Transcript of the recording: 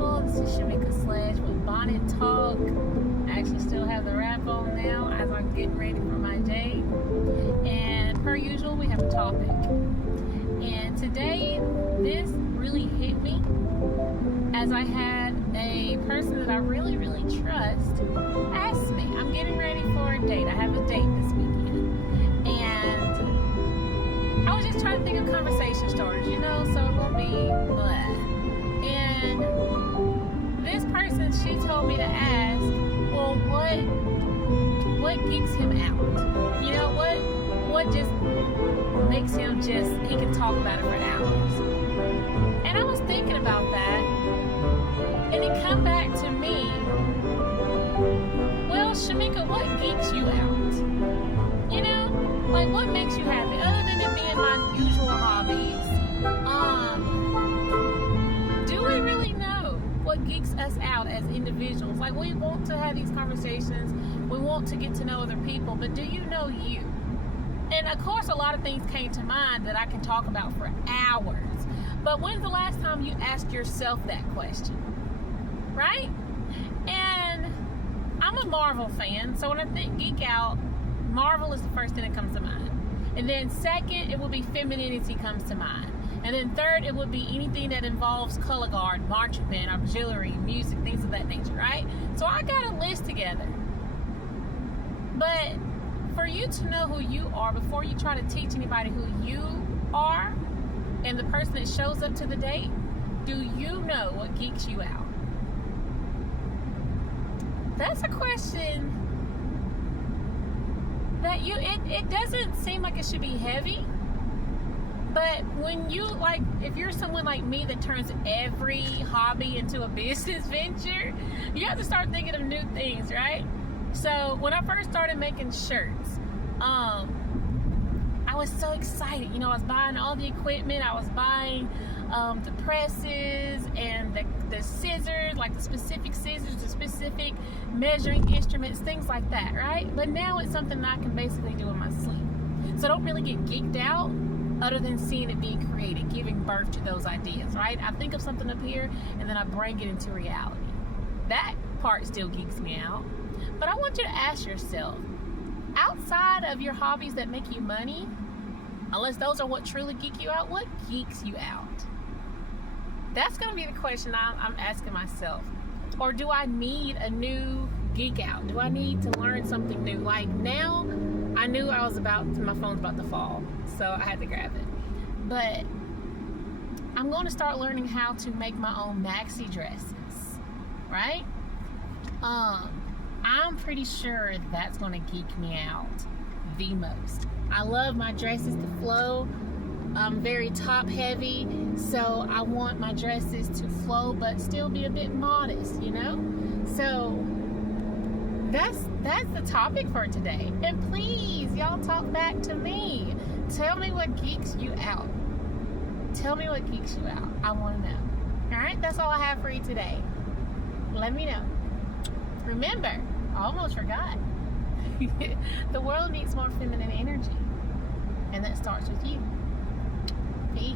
people. This is Shamika Sledge with Bonnet Talk. I actually still have the wrap on now as I'm getting ready for my day. And per usual, we have a topic. And today, this really hit me as I had a person that I really, really trust ask me. I'm getting ready for a date. I have a date this weekend. And I was just trying to think of conversation starters, so it won't be blah. And this person, she told me to ask, well, what geeks him out? What just makes him he can talk about it for hours. And I was thinking about that, and it come back to me, well, Shamika, what geeks you out? What makes you happy? Other than it being my usual hobbies, do we really know what geeks us out as individuals? We want to have these conversations, we want to get to know other people, but do you know you? And of course, a lot of things came to mind that I can talk about for hours. But when's the last time you asked yourself that question? Right? And I'm a Marvel fan, so when I think geek out, Marvel is the first thing that comes to mind. And then second, it would be femininity comes to mind. And then third, it would be anything that involves color guard, marching band, auxiliary, music, things of that nature, right? So I got a list together. But for you to know who you are before you try to teach anybody who you are and the person that shows up to the date, do you know what geeks you out? That's a question that it doesn't seem like it should be heavy, but when you if you're someone like me that turns every hobby into a business venture, you have to start thinking of new things, right? So when I first started making shirts, I was so excited. I was buying all the equipment. I was buying the presses and the scissors, the specific scissors, the specific measuring instruments, things like that, right? But now it's something that I can basically do in my sleep. So I don't really get geeked out other than seeing it being created, giving birth to those ideas, right? I think of something up here and then I bring it into reality. That part still geeks me out. But I want you to ask yourself, outside of your hobbies that make you money, unless those are what truly geek you out, what geeks you out? That's going to be the question I'm asking myself. Or do I need a new geek out? Do I need to learn something new? Now, I knew my phone's about to fall, so I had to grab it. But I'm going to start learning how to make my own maxi dresses, right? I'm pretty sure that's going to geek me out the most. I love my dresses to flow. I'm very top heavy, so I want my dresses to flow but still be a bit modest, So that's the topic for today. And please, y'all talk back to me. Tell me what geeks you out. Tell me what geeks you out. I want to know. All right, that's all I have for you today. Let me know. Remember, I almost forgot. The world needs more feminine energy, and that starts with you. Peace.